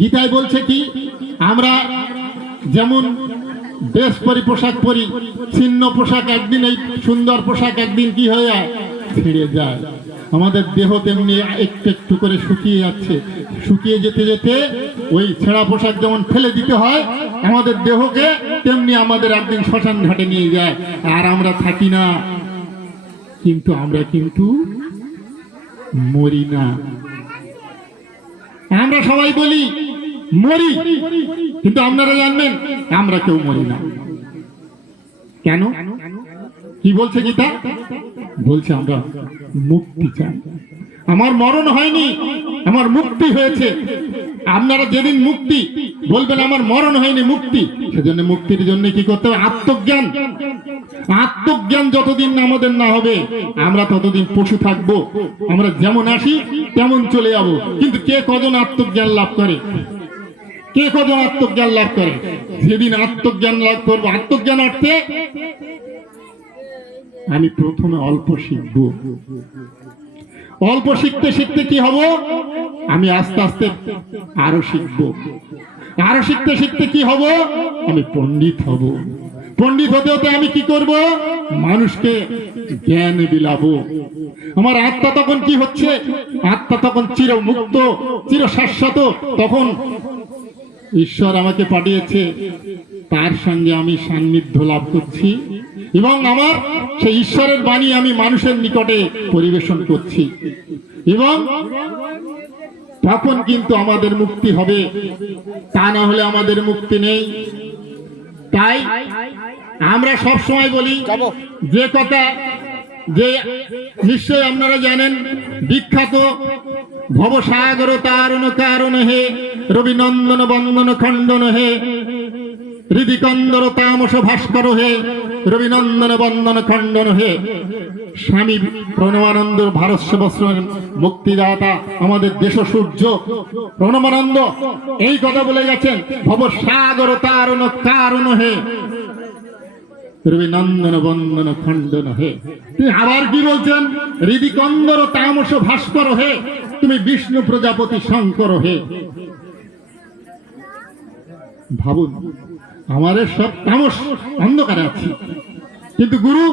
গীতায় বলছে কি, আমরা যেমন বেশ পোশাক পরি, ছিন্ন পোশাক একদিন, এই সুন্দর পোশাক একদিন কি হয়ে যায়, ছিঁড়ে যায়। আমাদের দেহ তেমনি একটু একটু করে শুকিয়ে যাচ্ছে। শুকিয়ে যেতে যেতে ওই ছেঁড়া পোশাক যেমন ফেলে দিতে হয় আমাদের দেহকে, তেমনি আমাদের একদিন শ্মশান ঘাটে নিয়ে যায়। আর আমরা থাকি না, কিন্তু আমরা কিন্তু মরি না। আমরা সবাই বলি মরি, কিন্তু আপনারা জানবেন আমরা কেউ মরি না। কেন? কি বলছে গীতা? বলছে আমরা মুক্তি চাই। আমার মরণ হয়নি, আমার মুক্তি হয়েছে। আপনারা যেদিন মুক্তি বলবেন আমার মরণ হয়নি, মুক্তি, সেজন্য মুক্তির জন্য কি করতে হবে? আত্মজ্ঞান। আত্মজ্ঞান যতদিন আমাদের না হবে আমরা ততদিন পশু থাকবো। আমরা যেমন আসি তেমন চলে যাব। কিন্তু কে কজন আত্মজ্ঞান লাভ করে? কে কজন আত্মজ্ঞান লাভ করে? যেদিন আত্মজ্ঞান লাভ করবো, আত্মজ্ঞান অর্থে আমি প্রথমে অল্প শিখব। অল্প শিখতে শিখতে কি হব? আমি আস্তে আস্তে আরো শিখব। আরো শিখতে শিখতে কি হব? আমি পণ্ডিত হব। পণ্ডিত হতে হতে আমি কি করব? মানুষকে জ্ঞান বিলাবো। আমার আত্মা তখন কি হচ্ছে? আত্মা তখন চির মুক্ত, চির শাশ্বত। তখন ঈশ্বর আমাকে পাঠিয়েছে, তার সঙ্গে আমি সান্নিধ্য লাভ করছি এবং আমার সেই ঈশ্বরের বাণী আমি মানুষের নিকটে পরিবেশন করছি, এবং তখন কিন্তু আমাদের মুক্তি হবে। তা না হলে আমাদের মুক্তি নেই। তাই আমরা সব সময় বলি যে কথা, যে নিশ্চয় আপনারা জানেন, বিখ্যাত ভবসাগর তারণ কারণ হে, রবিনন্দন বন্দন খণ্ডন হে, হৃদিকন্দর তামস ভাস্কর হে, রবিনন্দন বন্দন খণ্ডন হে। স্বামী প্রণবানন্দ ভারতবর্ষ মুক্তিদাতা, আমাদের দেশ সূর্য প্রণবানন্দ এই কথা বলে গেছেন, ভবসাগর তারণ কারণ হে, রবিনন্দন বন্দন খণ্ডন হে। তিনি আবার কি বলছেন? হৃদিকন্দর তামস ভাস্কর হে, তুমি বিষ্ণু প্রজাপতি শঙ্কর হে। ভাবুন, আমাদের সব তামস, অন্ধকারে আছি, কিন্তু গুরু